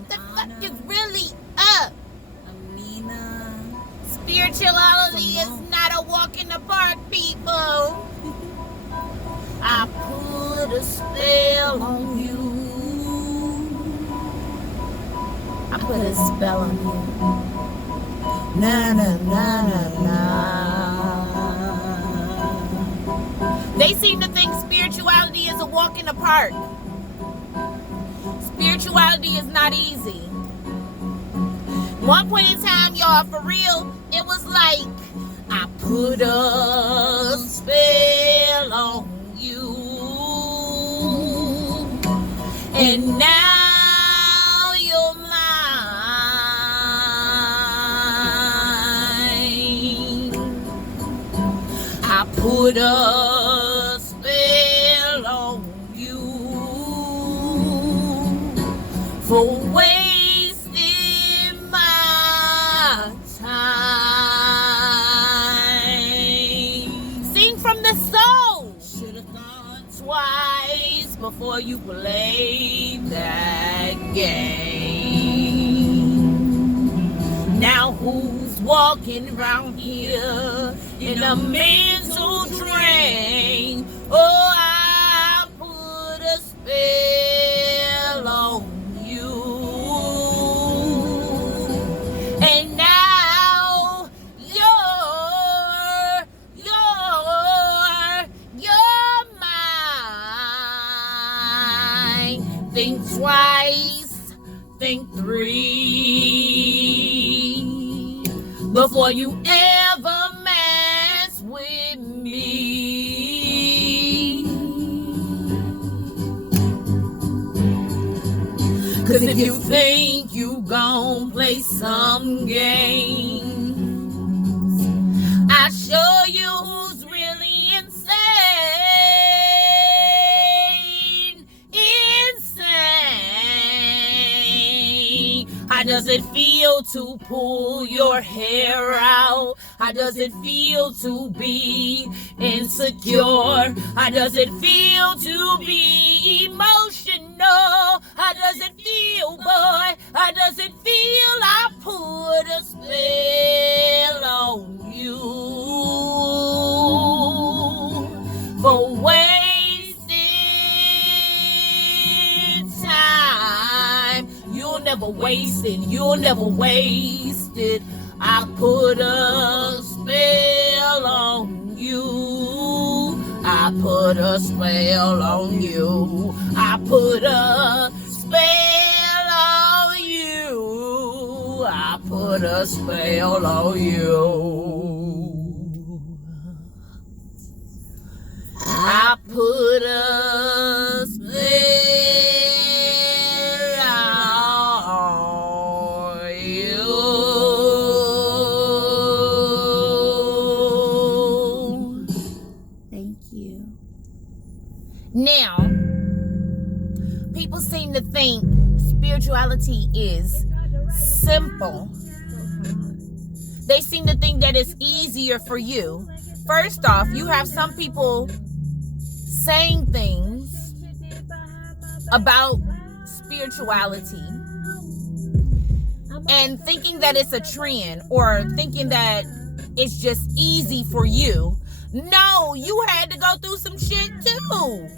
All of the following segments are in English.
what the fuck is really up? Spirituality is not a walk in the park, people. I put a spell on you. I put a spell on you. Na na na na na. They seem to think spirituality is a walk in the park. Spirituality is not easy. One point in time, y'all, for real, it was like, I put a spell on you. And now you're mine. I put a spell on you for wasting my time. Sing from the soul. Should have thought twice before you played that game. Now who's walking around here in a mental train? Oh, I put a spell on you. And now you're mine. Think twice, think three before you ever mess with me. 'Cause if you think you gon' play some games, I'll show you who's really insane. Insane. How does it feel to pull your hair out? How does it feel to be insecure? How does it feel to be emotional? How does it feel, boy? How does it feel? I put a spell on you for wasting time. You'll never waste it. You'll never waste it. I put a spell on you. I put a spell on you. I put a spell on you. I put a spell on you. I put a spell on you. Thank you. Now, people seem to think spirituality is simple. They seem to think that it's easier for you. First off, you have some people saying things about spirituality and thinking that it's a trend or thinking that it's just easy for you. No, you had to go through some shit too.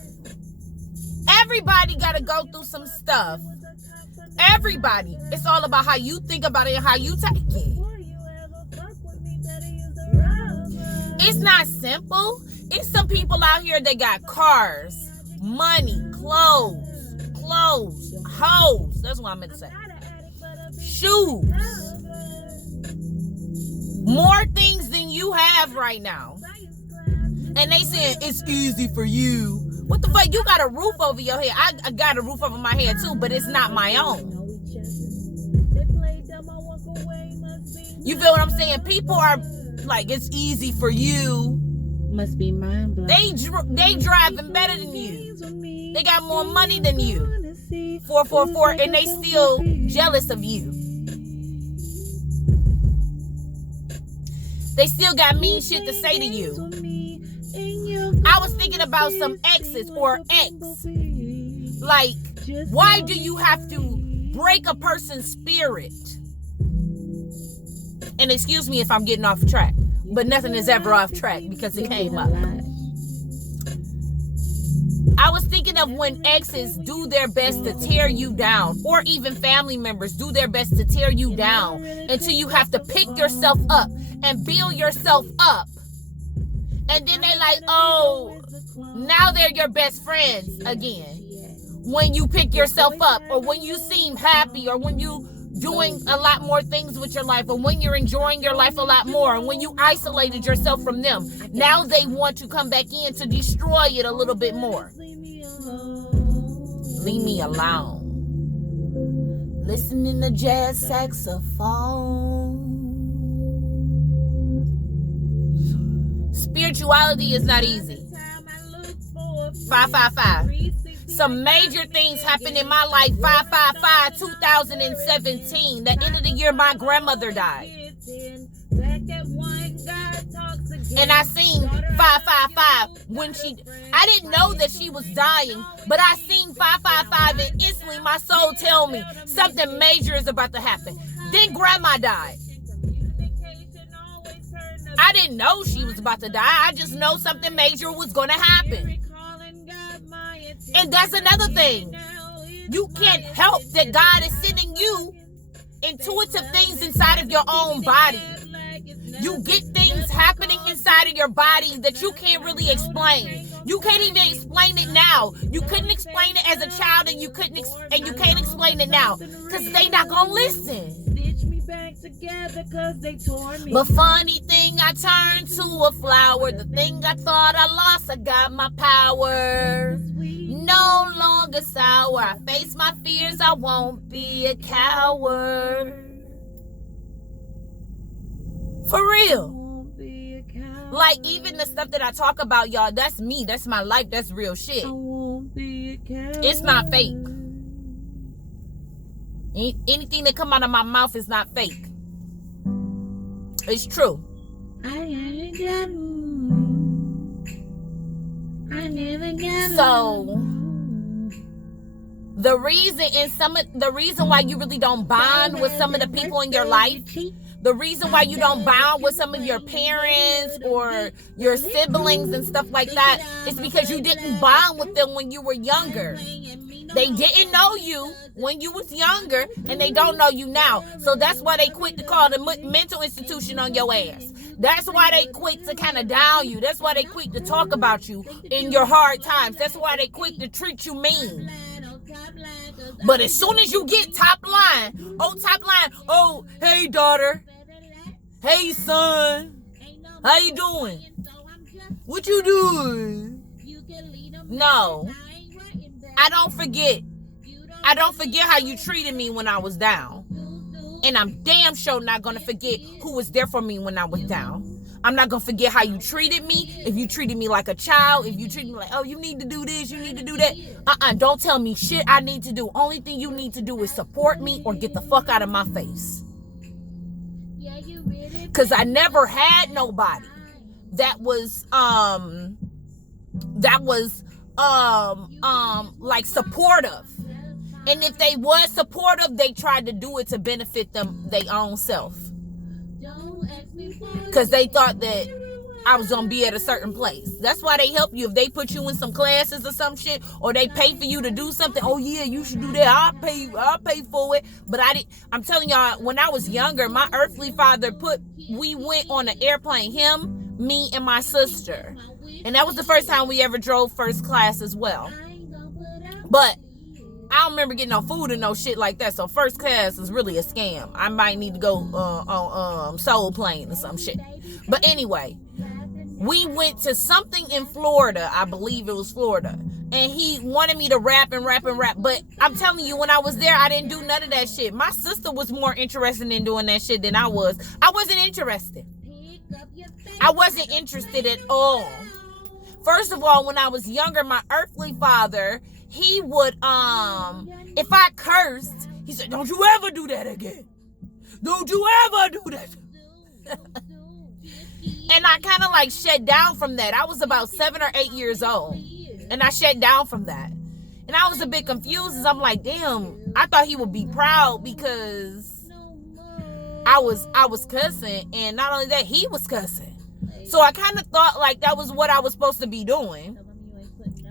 Everybody got to go through some stuff. Everybody. It's all about how you think about it and how you take it. It's not simple. It's some people out here that got cars, money, clothes, hoes. That's what I meant to say. Shoes. More things than you have right now. And they saying it's easy for you. What the fuck? You got a roof over your head. I got a roof over my head too, but it's not my own. You feel what I'm saying? People are like, it's easy for you. Must be mind blowing. They driving better than you. They got more money than you. 444, and they still jealous of you. They still got mean shit to say to you. I was thinking about some exes or ex. Like, why do you have to break a person's spirit. And excuse me if I'm getting off track, but nothing is ever off track because it came up. I was thinking of when exes do their best to tear you down, or even family members do their best to tear you down until you have to pick yourself up and build yourself up. And then they like, oh, now they're your best friends again. When you pick yourself up, or when you seem happy, or when you doing a lot more things with your life, or when you're enjoying your life a lot more, and when you isolated yourself from them, now they want to come back in to destroy it a little bit more. Leave me alone. Listening to jazz saxophone. Spirituality is not easy. 555. Some major things happened in my life. 555, 2017. The end of the year, my grandmother died. And I seen 555 when I didn't know that she was dying, but I seen 555 and instantly my soul tell me something major is about to happen. Then grandma died. I didn't know she was about to die. I just know something major was going to happen. And that's another thing. You can't help that God is sending you intuitive things inside of your own body. You get things happening inside of your body that you can't really explain. You can't even explain it now. You couldn't explain it as a child, and you can't explain it now because they not gonna listen. But funny thing, I turned to a flower. The thing I thought I lost, I got my power. No longer sour. I face my fears. I won't be a coward. For real. Like, even the stuff that I talk about, y'all, that's me. That's my life. That's real shit. It's not fake. Anything that come out of my mouth is not fake. It's true. So the reason why you really don't bond with some of the people in your life, the reason why you don't bond with some of your parents or your siblings and stuff like that is because you didn't bond with them when you were younger. They didn't know you when you was younger, and they don't know you now. So that's why they quick to call the mental institution on your ass. That's why they quick to kind of down you. That's why they quick to talk about you in your hard times. That's why they quick to treat you mean. But as soon as you get top line, oh, hey, daughter. Hey, son. How you doing? What you doing? No. I don't forget how you treated me when I was down. And I'm damn sure not going to forget who was there for me when I was down. I'm not going to forget how you treated me. If you treated me like a child, if you treated me like, oh, you need to do this, you need to do that. Don't tell me shit I need to do. Only thing you need to do is support me or get the fuck out of my face. Because I never had nobody that was like supportive. And if they was supportive, they tried to do it to benefit them their own self. Because they thought that I was going to be at a certain place. That's why they help you. If they put you in some classes or some shit, or they pay for you to do something, oh yeah, you should do that. I'll pay for it. But I'm telling y'all, when I was younger, my earthly father we went on an airplane, him, me, and my sister. And that was the first time we ever drove first class as well. But I don't remember getting no food and no shit like that. So first class is really a scam. I might need to go on Soul Plane or some shit. But anyway, we went to something in Florida. I believe it was Florida. And he wanted me to rap. But I'm telling you, when I was there, I didn't do none of that shit. My sister was more interested in doing that shit than I was. I wasn't interested. I wasn't interested at all. First of all, when I was younger, my earthly father, he would, if I cursed, he said, don't you ever do that again. Don't you ever do that. And I kind of like shut down from that. I was about 7 or 8 years old. And I shut down from that. And And I was a bit confused, as I'm like, damn, I thought he would be proud because I was cussing, and not only that, he was cussing. So I kind of thought like that was what I was supposed to be doing.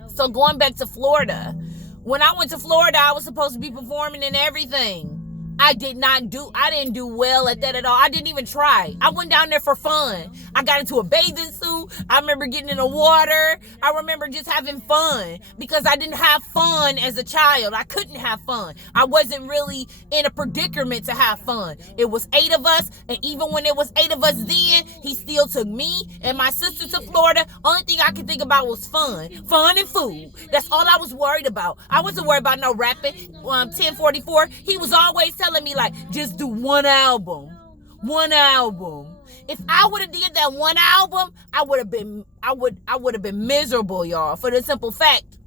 So going back to Florida, when I went to Florida, I was supposed to be performing and everything. I didn't do well at that at all. I didn't even try. I went down there for fun. I got into a bathing suit. I remember getting in the water. I remember just having fun because I didn't have fun as a child. I couldn't have fun. I wasn't really in a predicament to have fun. It was 8 of us, and even when it was 8 of us then, he still took me and my sister to Florida. Only thing I could think about was fun and food. That's all I was worried about. I wasn't worried about no rapping. 1044, he was always telling me like, just do one album. If I would have did that one album, I would have been miserable, y'all. For the simple fact,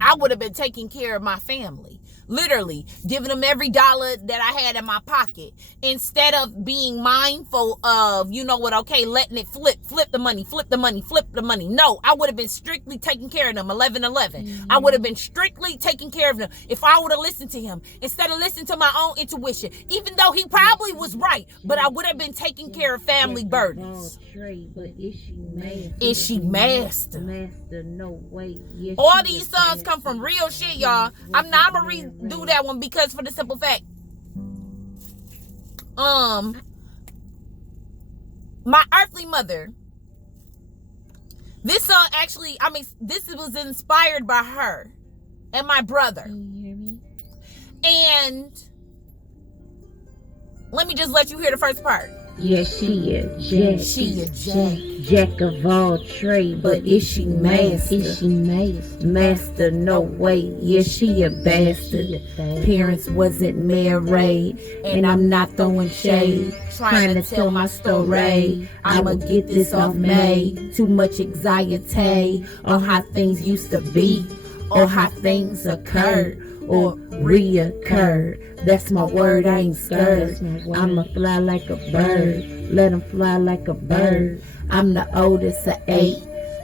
I would have been taking care of my family. Literally giving them every dollar that I had in my pocket instead of being mindful of, letting it flip the money. No, I would have been strictly taking care of them. 11. I would have been strictly taking care of them if I would have listened to him instead of listening to my own intuition, even though he probably was right, but I would have been taking care of family burdens. Is she master? No way. Yes, all these songs come from real shit, y'all. I'm gonna redo that one because for the simple fact, my earthly mother. This song actually, this was inspired by her and my brother. Can you hear me? And let me just let you hear the first part. Yes, she a jack. She a jack. Jack of all trades, but is she master? Is she master? Master, no way. Yes, she a bastard. Parents wasn't married, and I'm not throwing shade. Trying to tell my story. I'ma get this off May. Too much anxiety on how things used to be, or how things occurred, or reoccurred. That's my word, I ain't scared. I'ma fly like a bird. Let him fly like a bird. I'm the oldest of 8.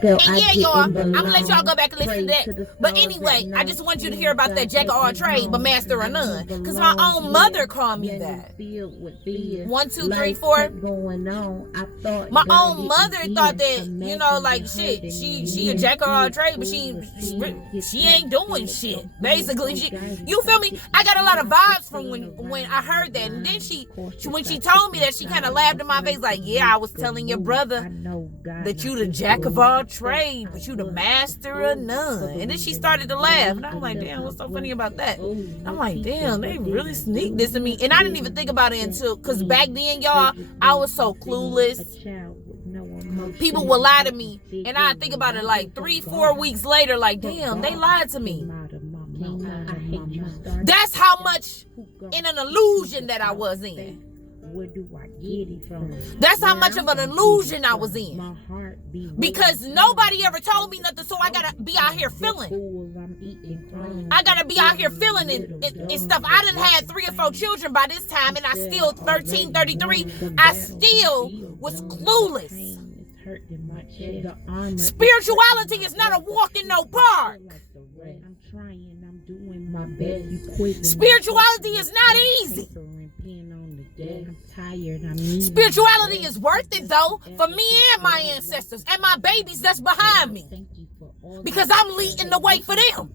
And yeah, y'all, I'm gonna let y'all go back and listen to that. But anyway, I just want you to hear about that jack of all trades, but master of none. Because my own mother called me that. 1, 2, 3, 4. My own mother thought that, like shit, she a jack of all trades, but she ain't doing shit. Basically, you feel me? I got a lot of vibes from when I heard that. And then when she told me that, she kind of laughed in my face like, yeah, I was telling your brother that you the jack of all trade, but you the master of none. And then she started to laugh, and I'm like, damn, what's so funny about that? I'm like, damn, they really sneak this to me. And I didn't even think about it until, because back then, y'all, I was so clueless. People would lie to me, and I think about it like 3-4 weeks later, like, damn, they lied to me. That's how much in an illusion that I was in. Where do I get it from? That's how much of an illusion I was in. Because nobody ever told me nothing, so I gotta be out here feeling. I gotta be out here feeling and stuff. I done had 3 or 4 children by this time, and I still 13, 33. I still was clueless. Spirituality is not a walk in no park. I'm trying, I'm doing my best. Spirituality is not easy. I'm tired. Spirituality is worth it though, for me and my ancestors and my babies that's behind me, because I'm leading the way for them.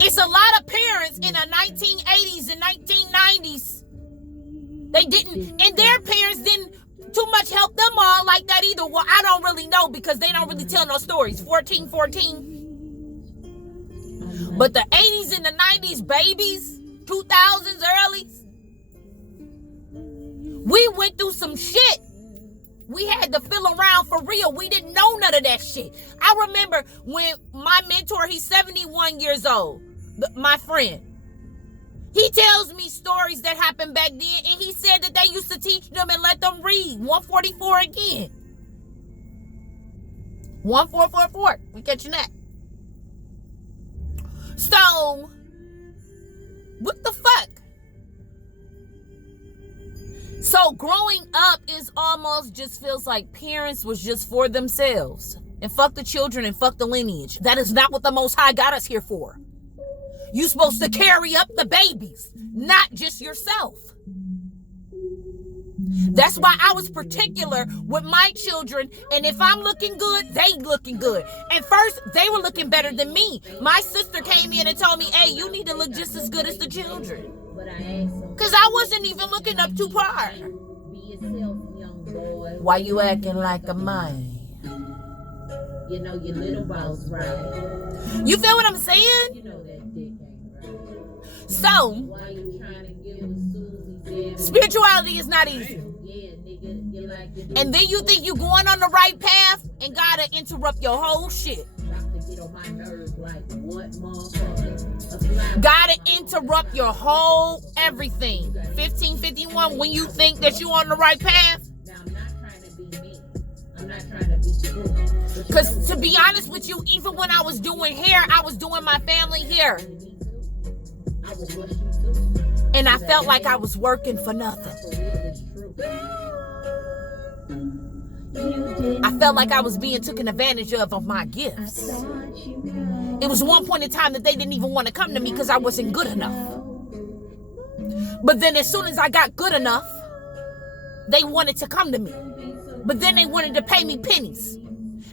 It's a lot of parents in the 1980s and 1990s. They didn't, and their parents didn't too much help them all like that either. Well, I don't really know because they don't really tell no stories. 14. But the 80s and the 90s babies, 2000s early, we went through some shit. We had to feel around for real. We didn't know none of that shit. I remember when my mentor, he's 71 years old, my friend. He tells me stories that happened back then, and he said that they used to teach them and let them read 144 again. 1444. We catching that. So, what the fuck? So growing up is almost just feels like parents was just for themselves. And fuck the children and fuck the lineage. That is not what the Most High got us here for. You supposed to carry up the babies, not just yourself. That's why I was particular with my children. And if I'm looking good, they looking good. And first, they were looking better than me. My sister came in and told me, hey, you need to look just as good as the children. Because I wasn't even looking up to par. Be yourself, young boy. Why you acting like a man? You know your little boss, right? You feel what I'm saying? You know that dick ain't right. So, why you trying to get with Susie? Spirituality is not easy. Yeah, nigga, you like it. And then you think you going on the right path and gotta interrupt your whole shit. Got to get on my nerves like what, motherfucker? Gotta interrupt your whole everything. 1551, when you think that you on the right path. Now, I'm not trying to be mean. I'm not trying to be cruel. Because to be honest with you, even when I was doing hair, I was doing my family hair. And I felt like I was working for nothing. I felt like I was being taken advantage of my gifts. It was one point in time that they didn't even want to come to me because I wasn't good enough. But then as soon as I got good enough, they wanted to come to me. But then they wanted to pay me pennies.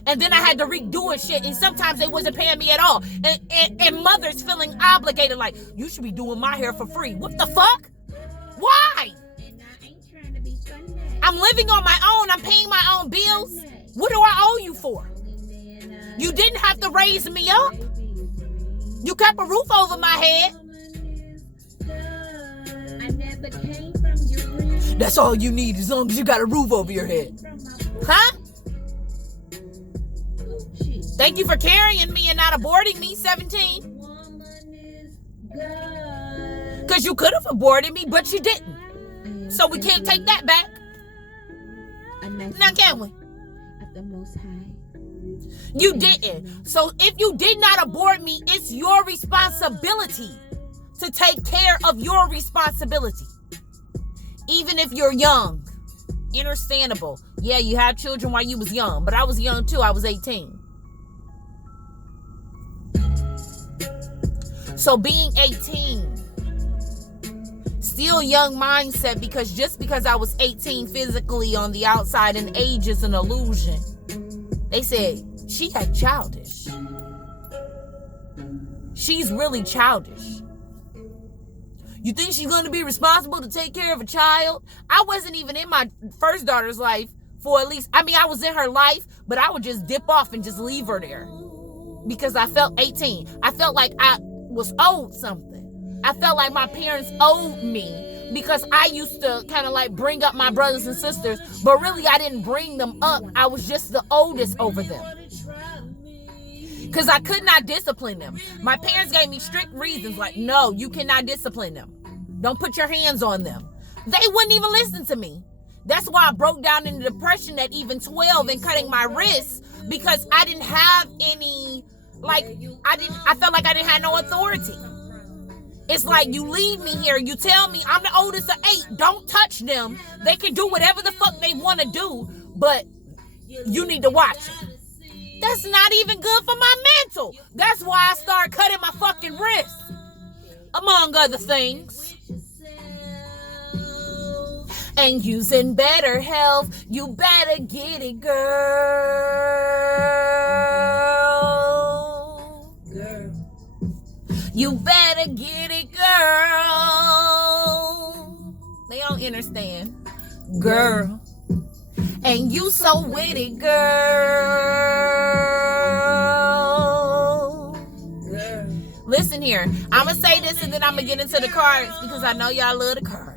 And then I had to redo it shit. And sometimes they wasn't paying me at all. And mothers feeling obligated like, you should be doing my hair for free. What the fuck? Why? I'm living on my own. I'm paying my own bills. What do I owe you for? You didn't have to raise me up. You kept a roof over my head. That's all you need as long as you got a roof over your head. Huh? Thank you for carrying me and not aborting me, 17. Because you could have aborted me, but you didn't. So we can't take that back. Now can we? You didn't. So if you did not abort me, it's your responsibility to take care of your responsibility. Even if you're young. Understandable. Yeah, you had children while you was young, but I was young too. I was 18. So being 18, still young mindset, because just because I was 18 physically on the outside and age is an illusion. They said, she got childish. She's really childish. You think she's going to be responsible to take care of a child? I wasn't even in my first daughter's life for at least, I was in her life, but I would just dip off and just leave her there because I felt 18. I felt like I was owed something. I felt like my parents owed me because I used to kind of like bring up my brothers and sisters, but really I didn't bring them up. I was just the oldest over them because I could not discipline them. My parents gave me strict reasons like, no, you cannot discipline them. Don't put your hands on them. They wouldn't even listen to me. That's why I broke down into depression at even 12 and cutting my wrists, because I didn't have any, I felt like I didn't have no authority. It's like, you leave me here, you tell me I'm the oldest of 8, don't touch them. They can do whatever the fuck they want to do, but you need to watch it. That's not even good for my mental. That's why I started cutting my fucking wrists, among other things. And using better health, you better get it, girl. You better get it, girl. They don't understand. Girl. And you so with it, girl. Listen here. I'm going to say this and then I'm going to get into the cards because I know y'all love the cards.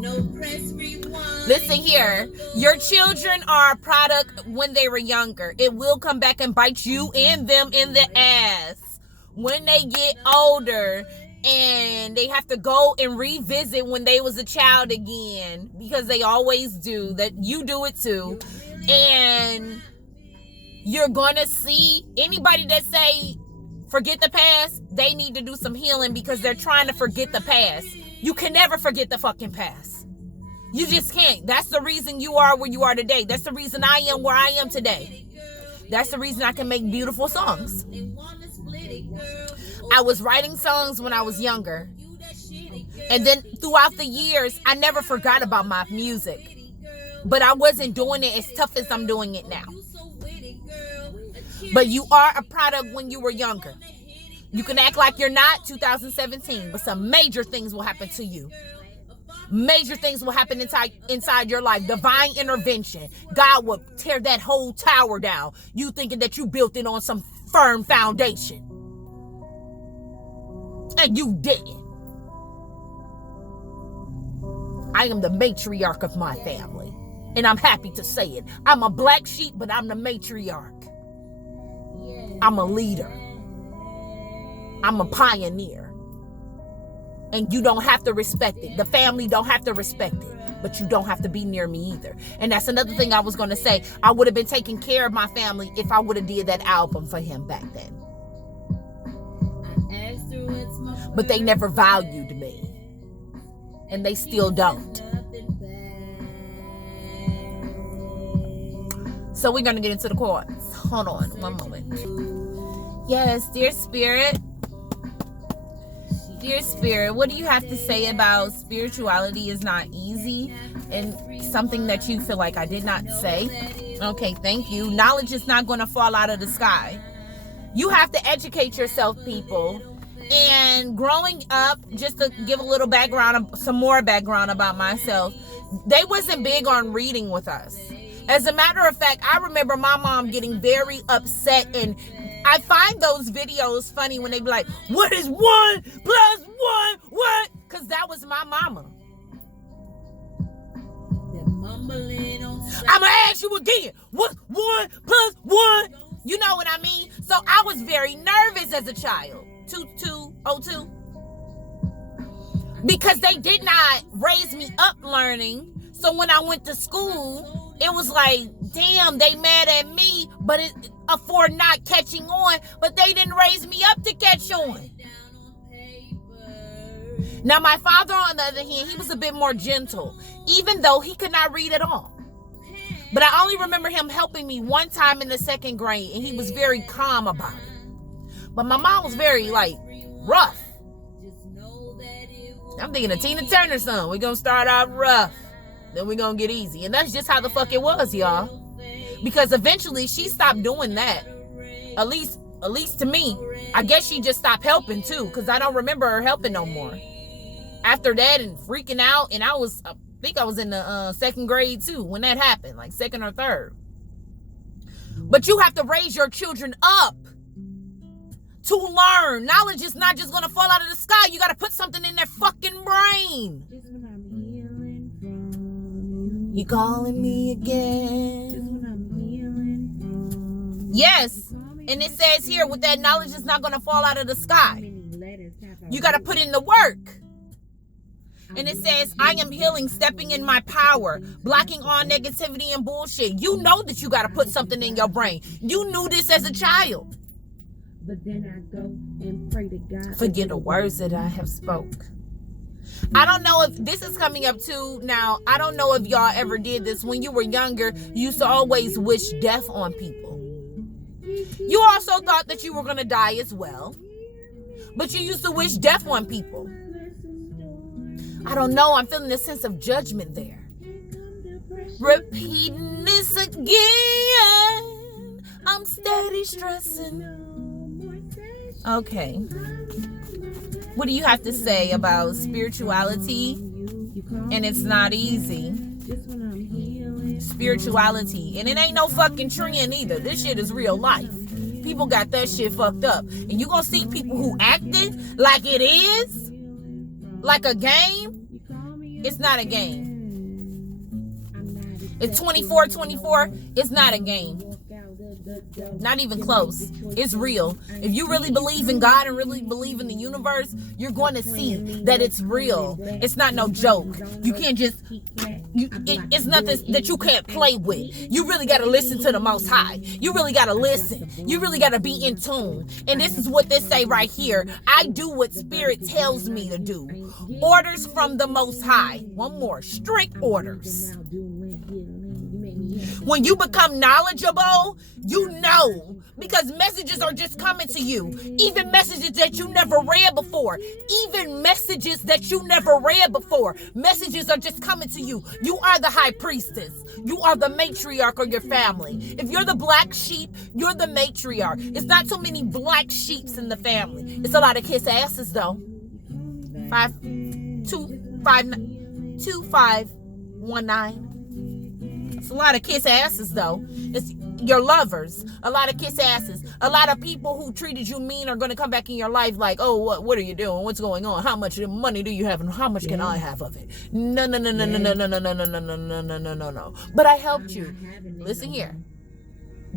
No press rewind. Listen here. Your children are a product when they were younger. It will come back and bite you and them in the ass when they get older and they have to go and revisit when they was a child again, because they always do. That you do it too. And you're gonna see anybody that say forget the past, they need to do some healing because they're trying to forget the past. You can never forget the fucking past. You just can't. That's the reason you are where you are today. That's the reason I am where I am today. That's the reason I can make beautiful songs. I was writing songs when I was younger. And then throughout the years, I never forgot about my music. But I wasn't doing it as tough as I'm doing it now. But you are a product when you were younger. You can act like you're not 2017, but some major things will happen to you. Major things will happen inside your life. Divine intervention. God will tear that whole tower down. You thinking that you built it on some firm foundation. And you didn't. I am the matriarch of my family. And I'm happy to say it. I'm a black sheep, but I'm the matriarch. I'm a leader. I'm a pioneer. And you don't have to respect it. The family don't have to respect it. But you don't have to be near me either. And that's another thing I was going to say. I would have been taking care of my family if I would have did that album for him back then. But they never valued me. And they still don't. So we're going to get into the chords. Hold on one moment. Yes, dear Spirit. Dear Spirit, what do you have to say about spirituality is not easy and something that you feel like I did not say? Okay, thank you. Knowledge is not going to fall out of the sky. You have to educate yourself, people. And growing up, just to give a little background, some more background about myself, they wasn't big on reading with us. As a matter of fact, I remember my mom getting very upset, and I find those videos funny when they be like, what is 1 + 1? What? Because that was my mama. I'm going to ask you again. What's 1 + 1? You know what I mean? So I was very nervous as a child. 2202. Because they did not raise me up learning. So when I went to school, it was like, damn, they mad at me, but for not catching on, but they didn't raise me up to catch on. Now, my father, on the other hand, he was a bit more gentle, even though he could not read at all. But I only remember him helping me one time in the 2nd grade, and he was very calm about it. But my mom was very, rough. I'm thinking of Tina Turner song. We're going to start out rough. Then we're going to get easy. And that's just how the fuck it was, y'all. Because eventually she stopped doing that. At least to me. I guess she just stopped helping too. Because I don't remember her helping no more. After that and freaking out. And I think I was in the 2nd grade too. When that happened. Like 2nd or 3rd. But you have to raise your children up. To learn. Knowledge is not just going to fall out of the sky. You got to put something in their fucking brain. You calling me again? Yes. And it says here, with that knowledge is not going to fall out of the sky. You got to put in the work. And it says, I am healing, stepping in my power, blocking all negativity and bullshit. You know that you got to put something in your brain. You knew this as a child. But then I go and pray to God. Forget the words that I have spoke. I don't know if this is coming up too now. I don't know if y'all ever did this. When you were younger, you used to always wish death on people. You also thought that you were going to die as well. But you used to wish death on people. I don't know. I'm feeling a sense of judgment there. Repeating this again. I'm steady stressing. Okay. What do you have to say about spirituality? And it's not easy. Spirituality. And it ain't no fucking trend either. This shit is real life. People got that shit fucked up. And you gonna see people who acting like it is, like a game. It's not a game. It's 24/24. It's not a game. Not even close. It's real. If you really believe in God and really believe in the universe, you're going to see that it's real. It's not no joke. You can't just, it's nothing that you can't play with. You really got to listen to the Most High. You really got to listen. You really got to be in tune. And this is what they say right here. I do what Spirit tells me to do. Orders from the Most High. One more. Strict orders. When you become knowledgeable, you know, because messages are just coming to you. Even messages that you never read before. Even messages that you never read before. Messages are just coming to you. You are the high priestess. You are the matriarch of your family. If you're the black sheep, you're the matriarch. It's not so many black sheeps in the family. It's a lot of kiss asses though. 2519. It's a lot of kiss asses though. It's your lovers. A lot of kiss asses. A lot of people who treated you mean are going to come back in your life like, oh, what are you doing? What's going on? How much money do you have and how much can I have of it? No. But I helped you. Listen here.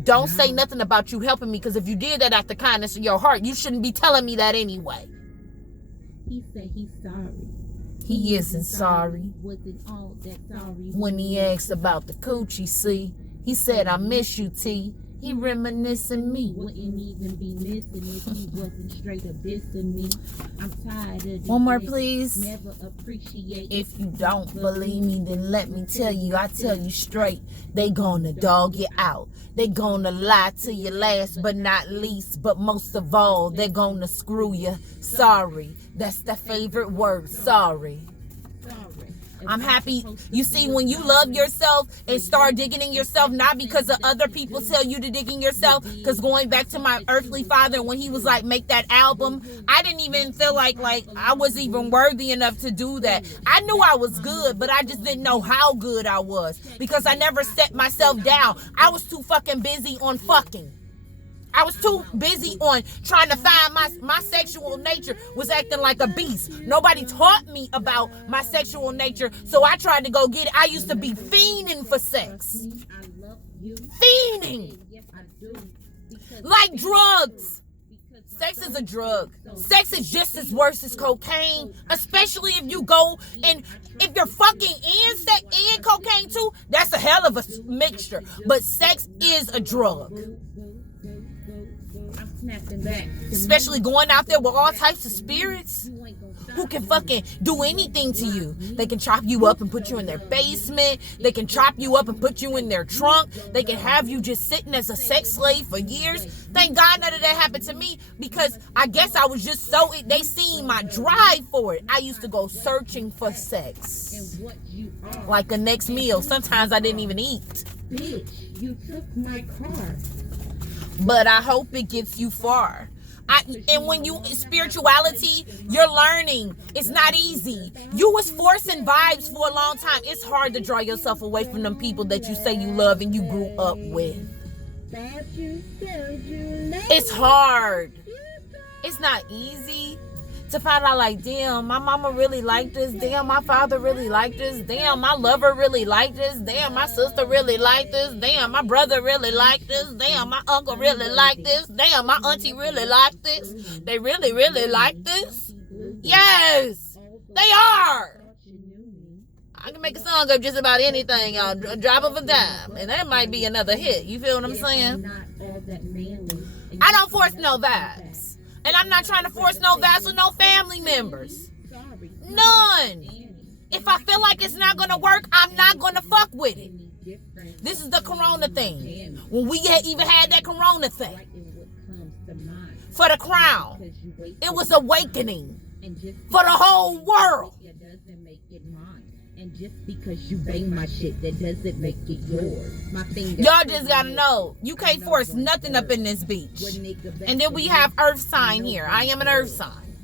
Don't say nothing about you helping me, because if you did that out the kindness of your heart, you shouldn't be telling me that anyway. He said he's sorry. He isn't sorry. Wasn't all that sorry When he asked about the coochie, see, he said, I miss you, T. He reminiscing me. Wouldn't even be missing if he wasn't straight up dissing me. I'm tired of One more, please. Never appreciate. If you don't believe me, then let me tell you. I tell you straight, they gonna dog you out. They gonna lie to you last but not least. But most of all, they gonna screw you. Sorry. That's the favorite word. Sorry. I'm happy. You see, when you love yourself and start digging in yourself, not because of other people tell you to dig in yourself, because going back to my earthly father, when he was like, make that album, I didn't even feel like I was even worthy enough to do that. I knew I was good, but I just didn't know how good I was, because I never set myself down. I was too fucking busy on fucking. I was too busy on trying to find my sexual nature was acting like a beast. Nobody taught me about my sexual nature, so I tried to go get it. I used to be fiending for sex. Fiending. Like drugs. Sex is a drug. Sex is just as worse as cocaine, especially if you go and if you're fucking and sex and cocaine too, that's a hell of a mixture. But sex is a drug. Especially going out there with all types of spirits who can fucking do anything to you. They can chop you up and put you in their basement. They can chop you up and put you in their trunk. They can have you just sitting as a sex slave for years. Thank God none of that happened to me, because I guess I was just so, they seen my drive for it. I used to go searching for sex. Like the next meal. Sometimes I didn't even eat. Bitch, you took my car. But I hope it gets you far. And when you spirituality, you're learning. It's not easy. You was forcing vibes for a long time. It's hard to draw yourself away from them people that you say you love and you grew up with. It's hard. It's not easy to find out like, damn, my mama really liked this. Damn, my father really liked this. Damn, my lover really liked this. Damn, my sister really liked this. Damn, my brother really liked this. Damn, my uncle really liked this. Damn, my auntie really liked this. They really, really like this. Yes, they are. I can make a song of just about anything, y'all. A drop of a dime. And that might be another hit. You feel what I'm saying? I don't force no vibes. And I'm not trying to force no vibes with no family members. None. If I feel like it's not going to work, I'm not going to fuck with it. This is the corona thing. When we even had that corona thing. For the crown. It was awakening. For the whole world. And just because you bang my shit, that doesn't make it yours. My finger. Y'all just gotta know, you can't force nothing up in this beach. And then we have earth sign here. I am an earth sign.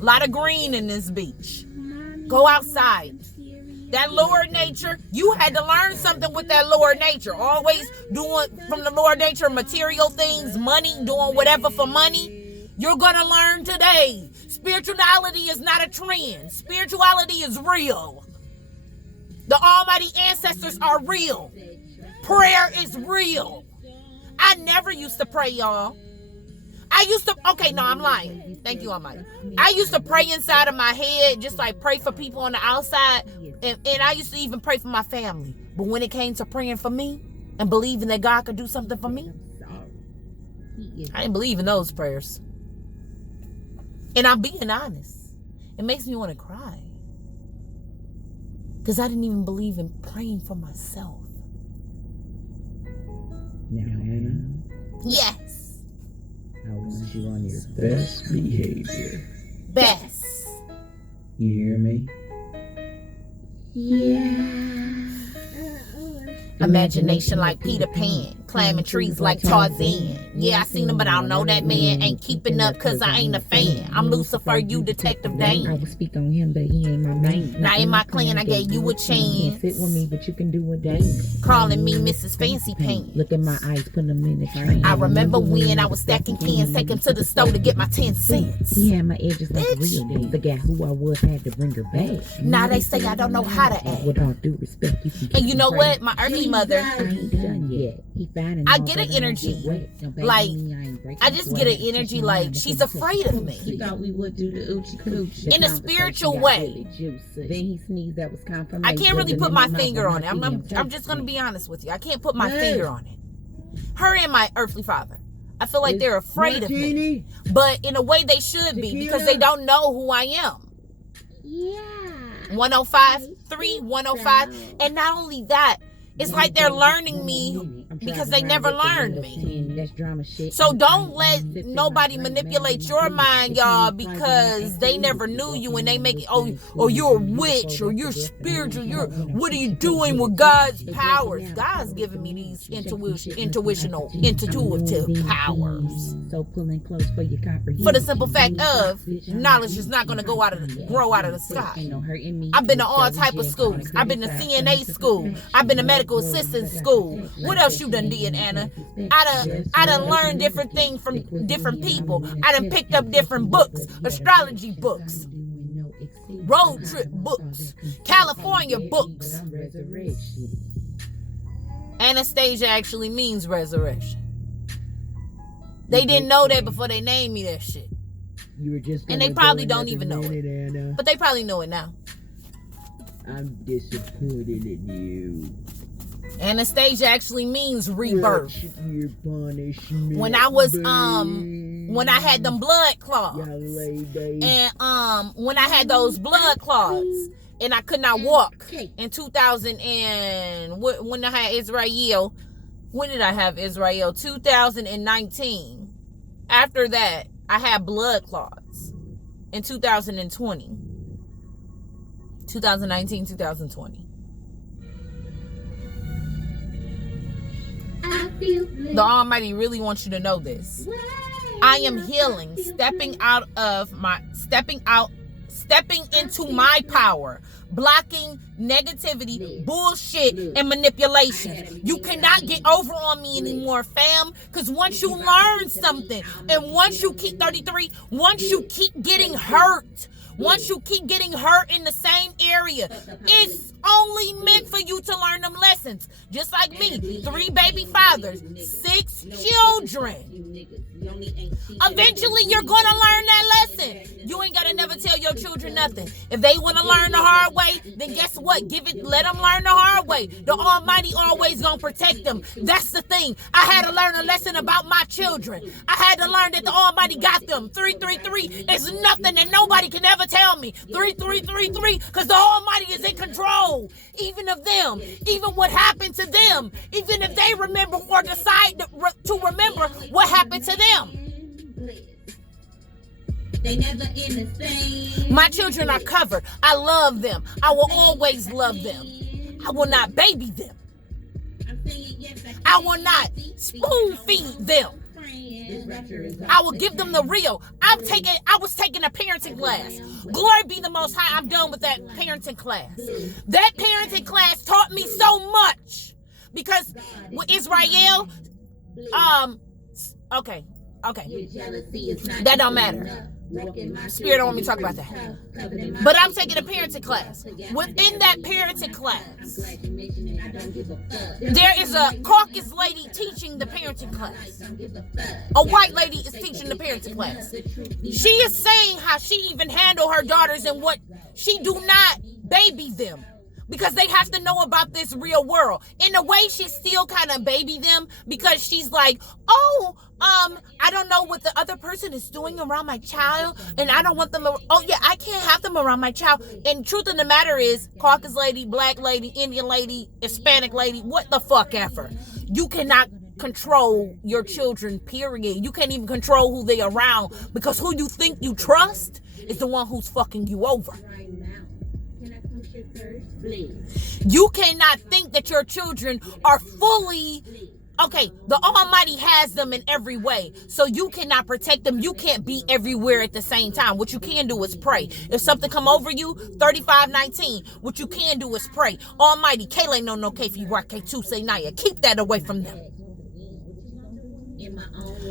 A lot of green in this beach. Go outside. That lower nature, you had to learn something with that lower nature. Always doing from the lower nature material things, money, doing whatever for money. You're gonna learn today. Spirituality is not a trend. Spirituality is real. The almighty ancestors are real. Prayer is real. I never used to pray, y'all. I used to, okay, no, I'm lying. Thank you, Almighty. I used to pray inside of my head, just like pray for people on the outside. And I used to even pray for my family. But when it came to praying for me and believing that God could do something for me, I didn't believe in those prayers. And I'm being honest. It makes me want to cry. Because I didn't even believe in praying for myself. Now, Anna. Yes. I want you on your best behavior. Best. You hear me? Yeah. Imagination like Peter Pan, climbing trees like Tarzan. Yeah, I seen him, but I don't know that man. Ain't keeping up cause I ain't a fan. I'm Lucifer, you Detective I Dan. would speak on him, but he ain't my man. Now in my clan, I gave you a You can't fit with chance. me, but you can do what they Calling me Mrs. Fancy Pants. Look at my eyes, put them in the train. I remember when I was stacking cans, taking to the store to get my 10 cents. He had my edges like a real dude. Forgot who I was, had to bring her back. Now they say I don't know how to act. With all due respect, you can And you know what? My earthly mother, I ain't done yet. He fine and I all, get an but I don't energy. get wet. Don't baby Like, me, I ain't breaking I just get an energy like she's afraid of me. He thought we would do the oochie coochie. In a spiritual way. Then he sneezed, that was confirmation. I can't really put my finger on it. I'm just going to be honest with you. I can't put my finger on it. Her and my earthly father. I feel like they're afraid of me. But in a way they should be because they don't know who I am. Yeah. 105.3, 105. And not only that, it's like they're learning me because they never learned me. That's drama shit. So don't let nobody manipulate your mind, y'all, because they never knew you and they make it, oh, you're a witch or you're spiritual. What are you doing with God's powers? God's giving me these intuitive powers. So pulling close for your comprehension. For the simple fact of knowledge is not going to grow out of the sky. I've been to all type of schools. I've been to CNA school. I've been to medical assistant school. What else you done did, Anna? I done learned different things from different people. I done picked up different books, astrology books, road trip books, California books. Anastasia actually means resurrection. They didn't know that before they named me that shit. And they probably don't even know it. But they probably know it now. I'm disappointed in you. Anastasia actually means rebirth. Your punishment, when I was when I had them blood clots, and when I had those blood clots and I could not walk in 2000 and when I had Israel, when did I have Israel? 2019. After that, I had blood clots in 2020. 2019, 2020. The Almighty really wants you to know this. I am healing, stepping into my power, blocking negativity, bullshit, and manipulation. You cannot get over on me anymore, fam, because once you learn something, and once you keep 33, once you keep getting hurt, once you keep getting hurt in the same area, it's only meant for you to learn them lessons. Just like me, 3 baby fathers, 6 children. Eventually, you're going to learn that lesson. You ain't got to never tell your children nothing. If they want to learn the hard way, then guess what? Let them learn the hard way. The Almighty always going to protect them. That's the thing. I had to learn a lesson about my children. I had to learn that the Almighty got them. 333 is nothing that nobody can ever tell me. 3333, because the Almighty is in control. Even of them. Even what happened to them. Even if they remember or decide to remember what happened to them. They never in the same. My children are covered. I love them. I will always love them. I will not baby them. I will not spoon feed them. I will give them the real. I was taking a parenting class. Glory be the Most High. I'm done with that parenting class. That parenting class taught me so much. Because with Israel, okay. That don't matter. Spirit don't want me to talk about that. But I'm taking a parenting class. Within that parenting class, there is a caucus lady teaching the parenting class. A white lady is teaching the parenting class. She is saying how she even handle her daughters and what she do not baby them. Because they have to know about this real world. In a way, she still kind of baby them because she's like, oh, I don't know what the other person is doing around my child, and I don't want them. I can't have them around my child. And truth of the matter is, caucus lady, black lady, Indian lady, Hispanic lady, what the fuck ever. You cannot control your children, period. You can't even control who they around, because who you think you trust is the one who's fucking you over. You cannot think that your children are fully, okay, the Almighty has them in every way. So you cannot protect them. You can't be everywhere at the same time. What you can do is pray. If something come over you, 35:19, what you can do is pray. Almighty, Kayla no Kefi K2 say Naya. Keep that away from them.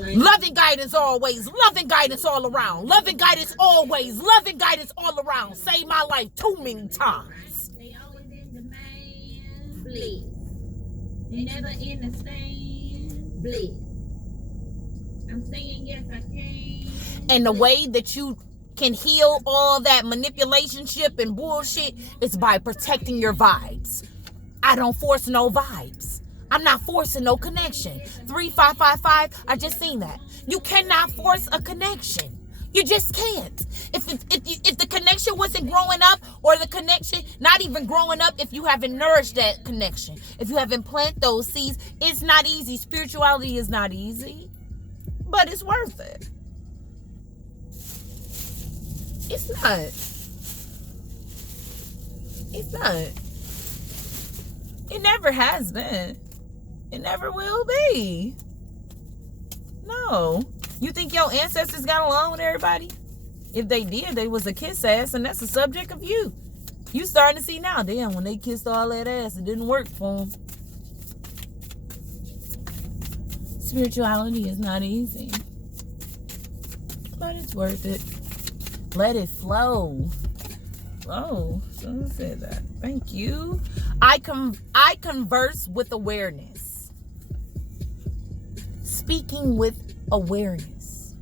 Loving guidance always, loving guidance all around, loving guidance always, loving guidance all around. Save my life too many times. They always in demand, bliss. They never in the same bliss. I'm saying yes, I can. And the way that you can heal all that manipulationship and bullshit is by protecting your vibes. I don't force no vibes. I'm not forcing no connection. 3555, I just seen that. You cannot force a connection. You just can't. If the connection wasn't growing up, or the connection not even growing up, if you haven't nourished that connection, if you haven't planted those seeds, it's not easy. Spirituality is not easy, but it's worth it. It's not. It's not. It never has been. It never will be. No. You think your ancestors got along with everybody? If they did, they was a kiss ass, and that's the subject of you. You starting to see now, damn, when they kissed all that ass, it didn't work for them. Spirituality is not easy, but it's worth it. Let it flow. Oh, someone said that. Thank you. I converse with awareness. Speaking with awareness.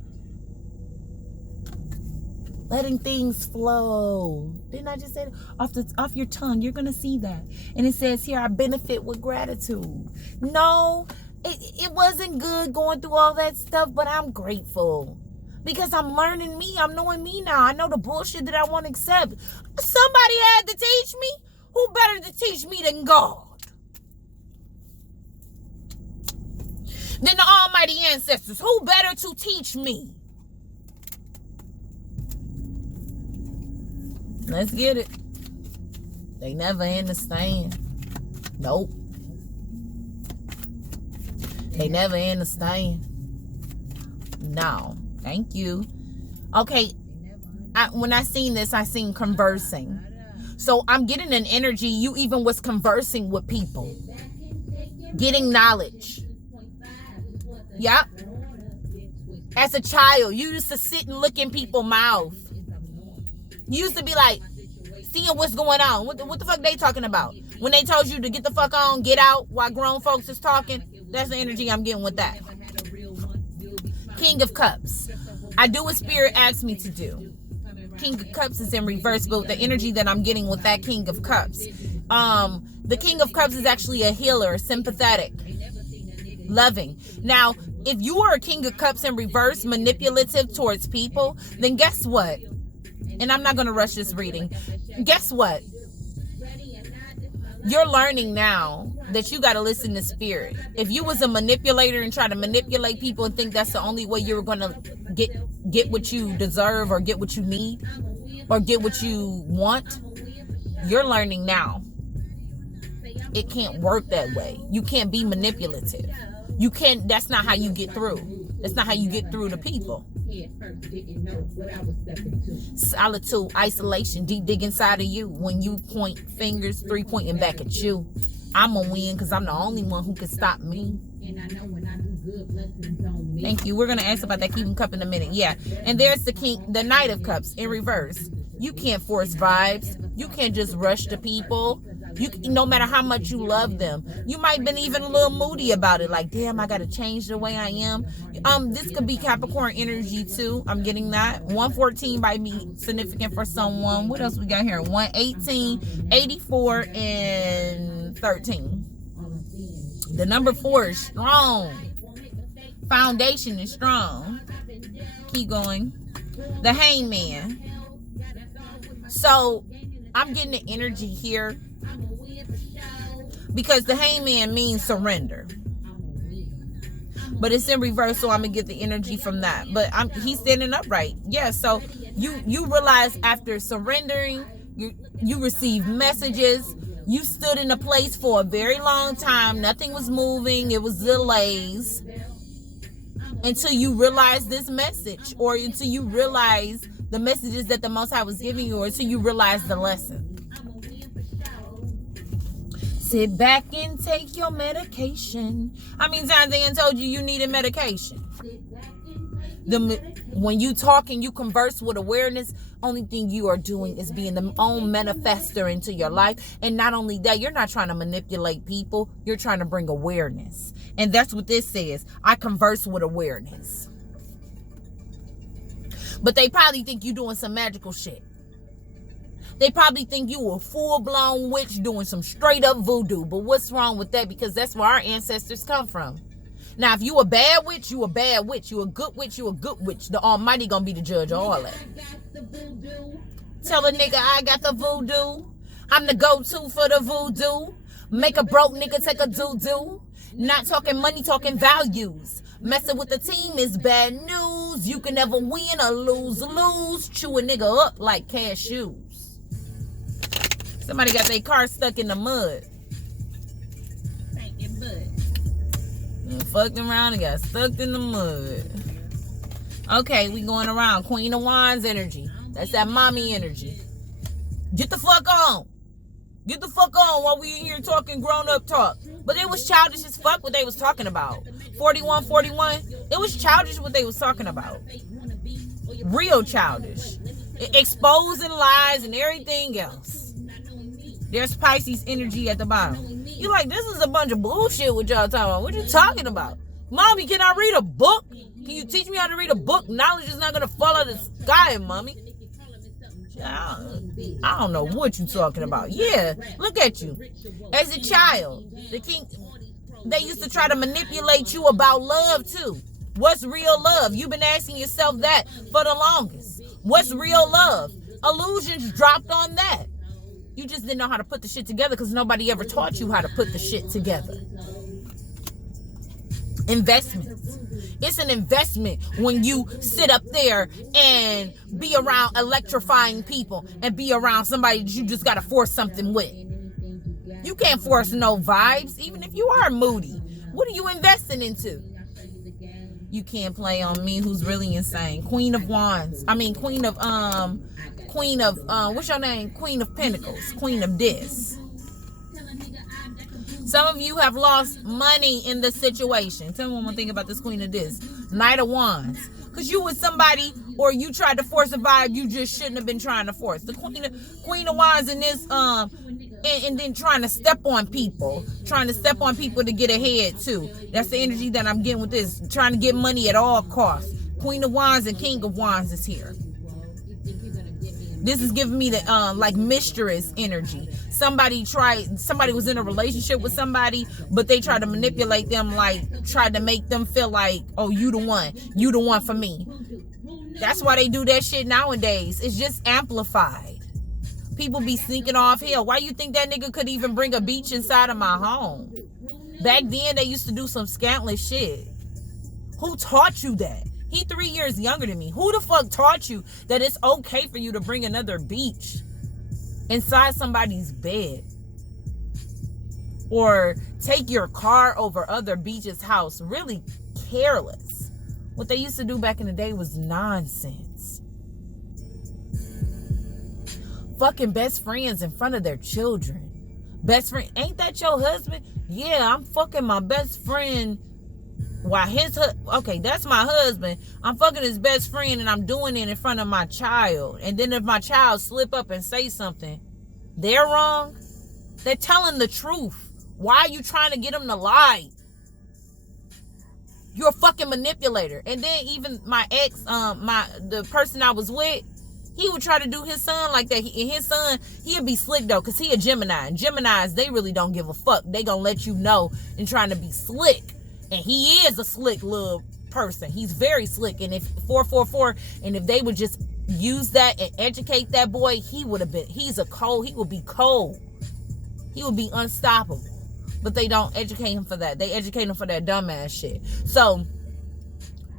Letting things flow. Didn't I just say that? Off your tongue, you're going to see that. And it says here, I benefit with gratitude. No, it wasn't good going through all that stuff, but I'm grateful. Because I'm learning me. I'm knowing me now. I know the bullshit that I want to accept. Somebody had to teach me. Who better to teach me than God? Than the Almighty Ancestors. Who better to teach me? Let's get it. They never understand. Nope. They never understand. No. Thank you. Okay. When I seen this, I seen conversing. So I'm getting an energy. You even was conversing with people. Getting knowledge. Yep. As a child, you used to sit and look in people's mouth. You used to be like, seeing what's going on. What the fuck they talking about? When they told you to get the fuck on, get out while grown folks is talking, that's the energy I'm getting with that. King of Cups. I do what Spirit asks me to do. King of Cups is in reverse, but the energy that I'm getting with that King of Cups. The King of Cups is actually a healer, sympathetic, loving. Now, if you are a King of Cups in reverse, manipulative towards people, then guess what? And I'm not going to rush this reading. Guess what? You're learning now that you got to listen to Spirit. If you was a manipulator and try to manipulate people and think that's the only way you were going to get what you deserve or get what you need or get what you want, you're learning now. It can't work that way. You can't be manipulative. You can't, that's not how you get through. That's not how you get through to people. Solitude, isolation, deep dig inside of you. When you point fingers, 3 pointing back at you. I'm gonna win because I'm the only one who can stop me. Thank you. We're going to ask about that Kingdom Cup in a minute. Yeah. And there's the Knight of Cups in reverse. You can't force vibes. You can't just rush to people. No matter how much you love them, you might have been even a little moody about it. Like, damn, I got to change the way I am. This could be Capricorn energy too. I'm getting that. 114 might be significant for someone. What else we got here? 118, 84, and 13. The number 4 is strong. Foundation is strong. Keep going. The Hangman. So I'm getting the energy here because the Hangman means surrender, but it's in reverse, so I'm gonna get the energy from that. But he's standing upright. Yeah, so you realize after surrendering, you receive messages. You stood in a place for a very long time. Nothing was moving. It was delays until you realize this message, or until you realize the messages that the Most High was giving you, or until you realize the lesson. Sit back and take your medication. How many times they told you needed medication? When you talk and you converse with awareness, only thing you are doing is being the own manifester into your life. And not only that, you're not trying to manipulate people. You're trying to bring awareness. And that's what this says. I converse with awareness. But they probably think you're doing some magical shit. They probably think you a full-blown witch doing some straight-up voodoo. But what's wrong with that? Because that's where our ancestors come from. Now, if you a bad witch, you a bad witch. You a good witch, you a good witch. The Almighty gonna be the judge of all that. Tell a nigga I got the voodoo. I'm the go-to for the voodoo. Make a broke nigga take a doo-doo. Not talking money, talking values. Messing with the team is bad news. You can never win or lose. Chew a nigga up like cashews. Somebody got their car stuck in the mud. And fucked around and got stuck in the mud. Okay, we going around. Queen of Wands energy. That's that mommy energy. Get the fuck on. Get the fuck on while we in here talking grown-up talk. But it was childish as fuck what they was talking about. 41. It was childish what they was talking about. Real childish. Exposing lies and everything else. There's Pisces energy at the bottom. You like, this is a bunch of bullshit what y'all talking about. What you talking about? Mommy, can I read a book? Can you teach me how to read a book? Knowledge is not going to fall out of the sky, mommy. I don't know what you talking about. Yeah, look at you. As a child, they used to try to manipulate you about love too. What's real love? You've been asking yourself that for the longest. What's real love? Illusions dropped on that. You just didn't know how to put the shit together because nobody ever taught you how to put the shit together. Investments. It's an investment when you sit up there and be around electrifying people and be around somebody that you just got to force something with. You can't force no vibes, even if you are moody. What are you investing into? You can't play on me, who's really insane. Queen of Wands. I mean, Queen of, what's your name? Queen of Pentacles. Queen of this. Some of you have lost money in the situation. Tell me one more thing about this Queen of this. Knight of Wands. Because you was somebody, or you tried to force a vibe you just shouldn't have been trying to force. The Queen of Wands in this, and then trying to step on people. Trying to step on people to get ahead too. That's the energy that I'm getting with this. Trying to get money at all costs. Queen of Wands and King of Wands is here. This is giving me the like mistress energy. Somebody was in a relationship with somebody, but they tried to manipulate them, like tried to make them feel like, oh, you the one for me. That's why they do that shit nowadays. It's just amplified. People be sneaking off hill. Why you think that nigga could even bring a beach inside of my home? Back then they used to do some scandalous shit. Who taught you that? He 3 years younger than me. Who the fuck taught you that it's okay for you to bring another beach inside somebody's bed? Or take your car over other beaches' house? Really careless. What they used to do back in the day was nonsense. Fucking best friends in front of their children. Best friend, ain't that your husband? Yeah, I'm fucking my best friend Why okay, that's my husband. I'm fucking his best friend and I'm doing it in front of my child. And then if my child slip up and say something, they're wrong. They're telling the truth. Why are you trying to get them to lie? You're a fucking manipulator. And then even my ex, the person I was with, he would try to do his son like that. His son, he'd be slick though, because he a Gemini. And Geminis, they really don't give a fuck. They gonna let you know and trying to be slick. And he is a slick little person. He's very slick. And if 444, and if they would just use that and educate that boy, he would be cold. He would be unstoppable. But they don't educate him for that. They educate him for that dumbass shit. So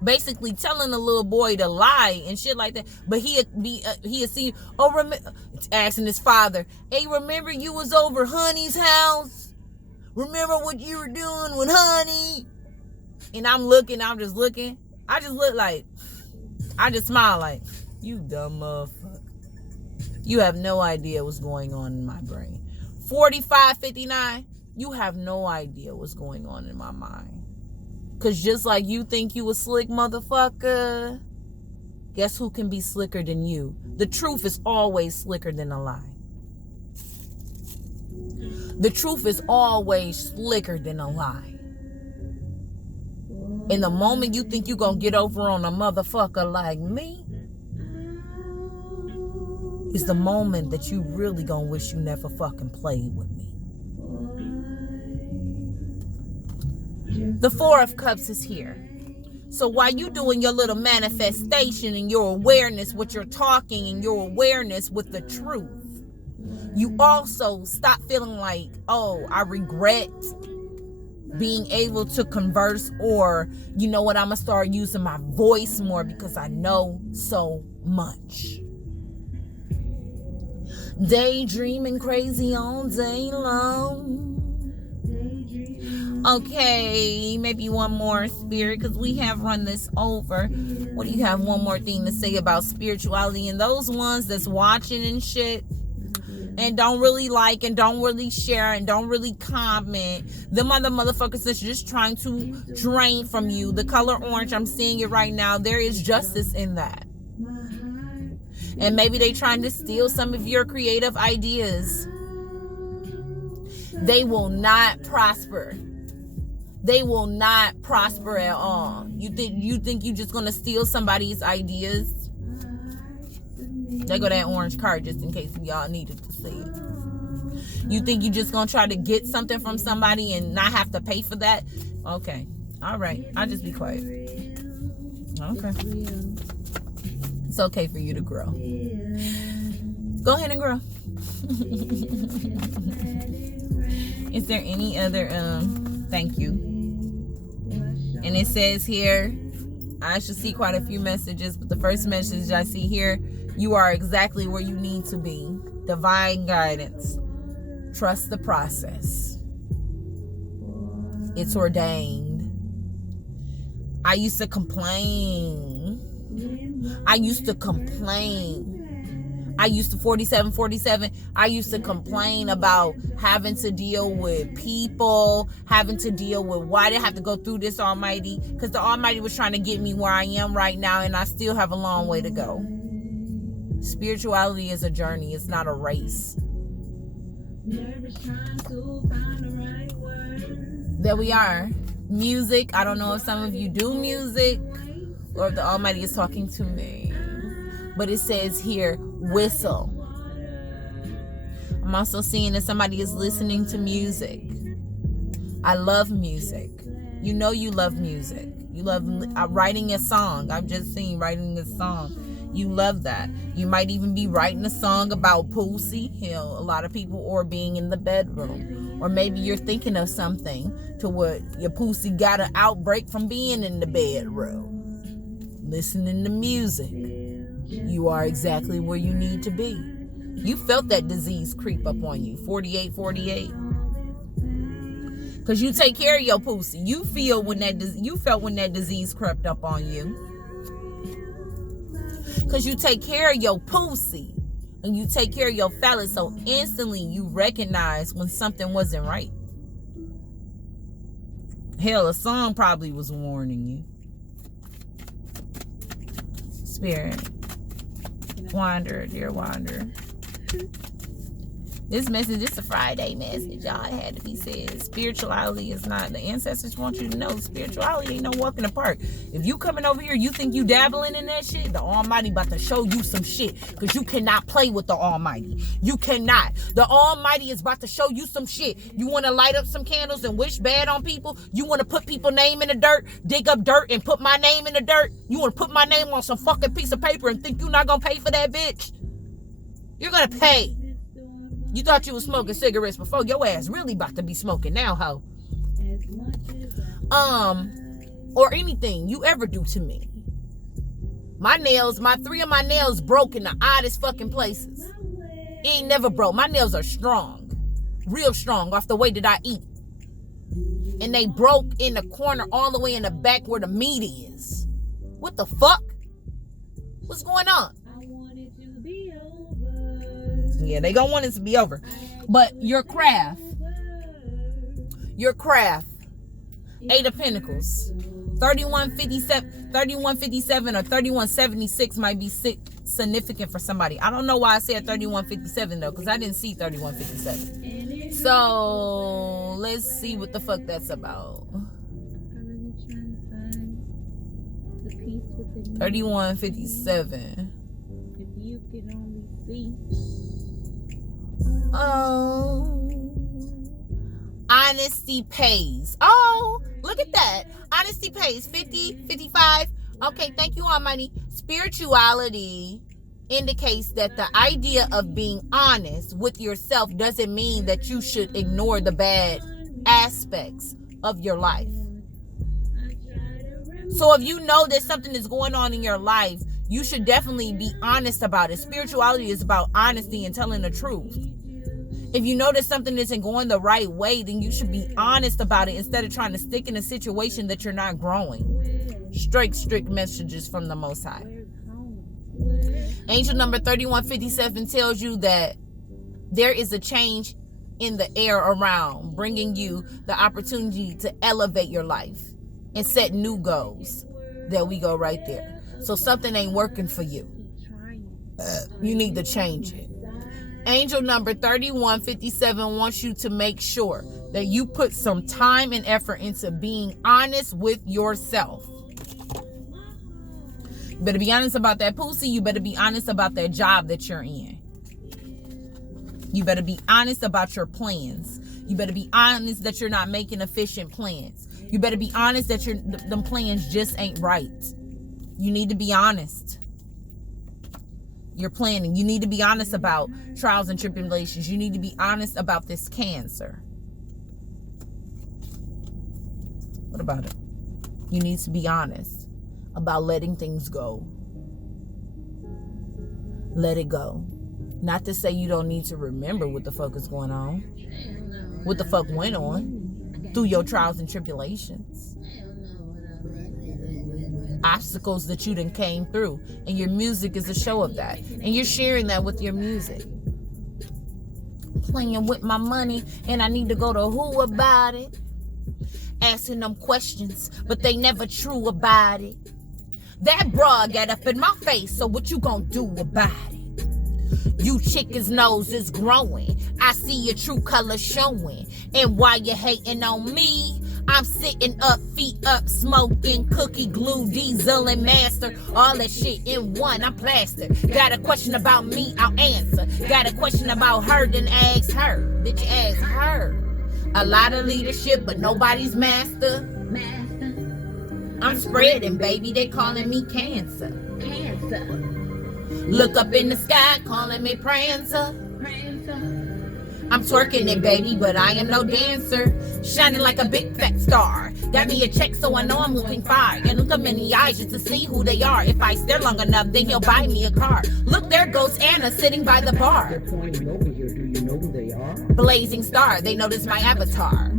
basically telling the little boy to lie and shit like that. But he'd see, asking his father, hey, remember you was over Honey's house? Remember what you were doing with Honey? And I'm just looking. I just smile like, you dumb motherfucker. You have no idea what's going on in my brain. 4559, you have no idea what's going on in my mind. Because just like you think you a slick motherfucker, guess who can be slicker than you? The truth is always slicker than a lie. The truth is always slicker than a lie. And the moment you think you're going to get over on a motherfucker like me, is the moment that you really going to wish you never fucking played with me. The Four of Cups is here. So while you doing your little manifestation and your awareness, what you're talking and your awareness with the truth, you also stop feeling like, oh, I regret being able to converse, or you know what, I'm gonna start using my voice more because I know so much. Daydreaming crazy all day long. Okay, maybe one more, Spirit, because we have run this over. What do you have one more thing to say about spirituality? And those ones that's watching and shit and don't really like and don't really share and don't really comment, them other motherfuckers that's just trying to drain from you. The color orange, I'm seeing it right now. There is justice in that. And maybe they trying to steal some of your creative ideas. They will not prosper. They will not prosper at all. You think you just gonna steal somebody's ideas? There go that orange card, just in case y'all needed to see it. You think you just gonna try to get something from somebody and not have to pay for that? Okay. All right. I'll just be quiet. Okay. It's okay for you to grow. Go ahead and grow. Is there any other thank you? And it says here, I should see quite a few messages, but the first message I see here, you are exactly where you need to be. Divine guidance. Trust the process. It's ordained. I used to complain. I used to 47. I used to complain about having to deal with people, having to deal with why did I have to go through this, Almighty? Because the Almighty was trying to get me where I am right now, and I still have a long way to go. Spirituality is a journey. It's not a race. There we are. Music. I don't know if some of you do music or if the Almighty is talking to me. But it says here, whistle. I'm also seeing that somebody is listening to music. I love music. You know you love music. You love writing a song. I've just seen writing a song. You love that. You might even be writing a song about pussy. Hell, a lot of people, or being in the bedroom. Or maybe you're thinking of something to what your pussy got an outbreak from being in the bedroom. Listening to music. You are exactly where you need to be. You felt that disease creep up on you. 48. Because you take care of your pussy. You felt when that disease crept up on you. Because you take care of your pussy. And you take care of your phallus. So instantly you recognize when something wasn't right. Hell, a song probably was warning you. Spirit. Wanderer, dear wanderer. This message, it's a Friday message, y'all. It had to be said. Spirituality is not, the ancestors want you to know, spirituality ain't no walk in the park. If you coming over here, you think you dabbling in that shit, the Almighty about to show you some shit. Because you cannot play with the Almighty. You cannot. The Almighty is about to show you some shit. You want to light up some candles and wish bad on people? You want to put people's name in the dirt, dig up dirt and put my name in the dirt? You want to put my name on some fucking piece of paper and think you're not going to pay for that, bitch? You're going to pay. You thought you was smoking cigarettes before. Your ass really about to be smoking now, ho. Or anything you ever do to me. My nails, three of my nails broke in the oddest fucking places. It ain't never broke. My nails are strong. Real strong off the way that I eat. And they broke in the corner all the way in the back where the meat is. What the fuck? What's going on? Yeah, they gonna want it to be over. But your craft, 8 of Pentacles, 3157 or 3176 might be significant for somebody. I don't know why I said 3157 though, because I didn't see 3157. So let's see what the fuck that's about. 3157. If you could only see. Oh, honesty pays. Oh, look at that. Honesty pays. 50, 55. Okay, thank you, Almighty. Spirituality indicates that the idea of being honest with yourself doesn't mean that you should ignore the bad aspects of your life. So if you know that something is going on in your life, you should definitely be honest about it. Spirituality is about honesty and telling the truth. If you know that something isn't going the right way, then you should be honest about it instead of trying to stick in a situation that you're not growing. Strict messages from the Most High. Angel number 3157 tells you that there is a change in the air around, bringing you the opportunity to elevate your life and set new goals. There we go right there. So something ain't working for you. You need to change it. Angel number 3157 wants you to make sure that you put some time and effort into being honest with yourself. You better be honest about that pussy. You better be honest about that job that you're in. You better be honest about your plans. You better be honest that you're not making efficient plans. You better be honest that them plans just ain't right. You need to be honest. You're planning. You need to be honest about trials and tribulations. You need to be honest about this cancer. What about it? You need to be honest about letting things go. Let it go. Not to say you don't need to remember what the fuck is going on. What the fuck went on through your trials and tribulations. Obstacles that you done came through, and your music is a show of that, and you're sharing that with your music. Playing with my money, and I need to go to who about it, asking them questions, but they never true about it. That bra got up in my face, so what you gonna do about it? You chicken's nose is growing, I see your true color showing, and while you hating on me, I'm sitting up, feet up, smoking, cookie, glue, diesel, and master. All that shit in one, I'm plastered. Got a question about me, I'll answer. Got a question about her, then ask her. Bitch, ask her. A lot of leadership, but nobody's master. I'm spreading, baby, they calling me cancer. Look up in the sky, calling me Prancer. I'm twerking it, baby, but I am no dancer. Shining like a big fat star. Got me a check, so I know I'm looking fire. And look them in the eyes just to see who they are. If I stare long enough, then he'll buy me a car. Look, there goes Anna sitting by the bar. They're pointing over here. Do you know who they are? Blazing star, they notice my avatar.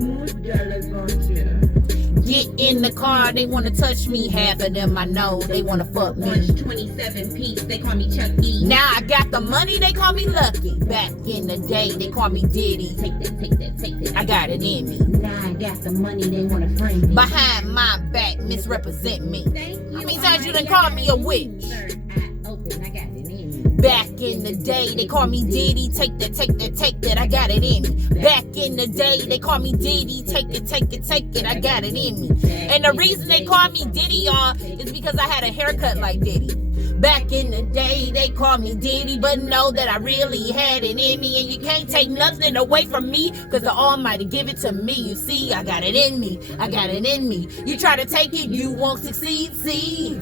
Get in the car, they wanna touch me. Half of them I know, they wanna fuck me. Orange 27 piece, they call me Chucky. Now I got the money, they call me Lucky. Back in the day, they call me Diddy. Take that, take that, take that. I got it in me. Now I got the money, they wanna frame me. Behind my back, misrepresent me. Thank you. How many times you done called me a witch? Third eye open, I got it in me. Back in the day, they call me Diddy. Take that, take that, take that, I got it in me. Back in the day, they call me Diddy. Take it, take it, take it, I got it in me. And the reason they call me Diddy, y'all, is because I had a haircut like Diddy. Back in the day, they called me Diddy, but know that I really had it in me. And you can't take nothing away from me, because the Almighty give it to me. You see, I got it in me. I got it in me. You try to take it, you won't succeed. See?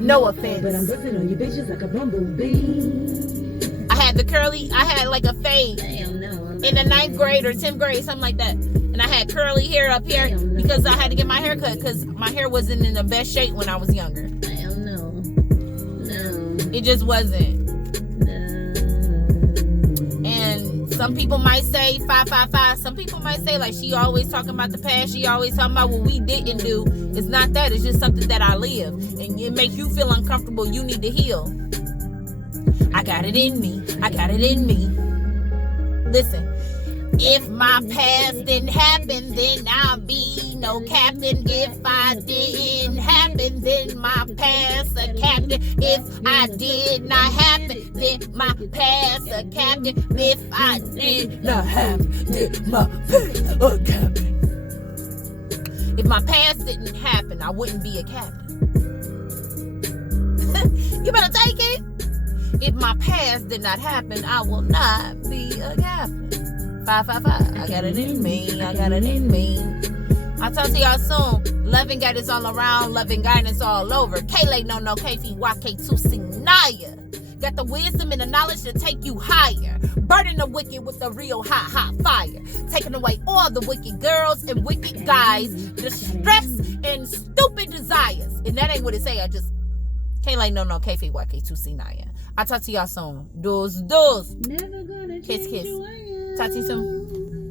No offense. But I'm buzzing on you bitches like a bumblebee. I had the curly, I had like a fade Hell no. in the 9th grade or 10th grade, something like that. And I had curly hair up here because I had to get my hair cut because my hair wasn't in the best shape when I was younger. Hell no. No. It just wasn't. No. And some people might say 555. Some people might say like she always talking about the past. She always talking about what we didn't do. It's not that. It's just something that I live. And it makes you feel uncomfortable. You need to heal. I got it in me. I got it in me. Listen. If my past didn't happen, then I'll be no captain. If I didn't happen, then my past a captain. If I did not happen, then my past a captain. If I did not happen, then my past a captain. If my past didn't happen, I wouldn't be a captain. You better take it. If my past did not happen, I will not be a captain. 555. I got it in me. I got it in me. I'll talk to y'all soon. Loving guidance all around. Loving guidance all over. Kayla no no K-F-Y K2 Sinaya. Got the wisdom and the knowledge to take you higher. Burning the wicked with the real hot, hot fire. Taking away all the wicked girls and wicked guys. Distress and stupid desires. And that ain't what it say. I just Kayla no no K-F-Y K2 Sinaya. I'll talk to y'all soon. Dos. Never gonna Kiss, change kiss. who I am. Talk to you soon.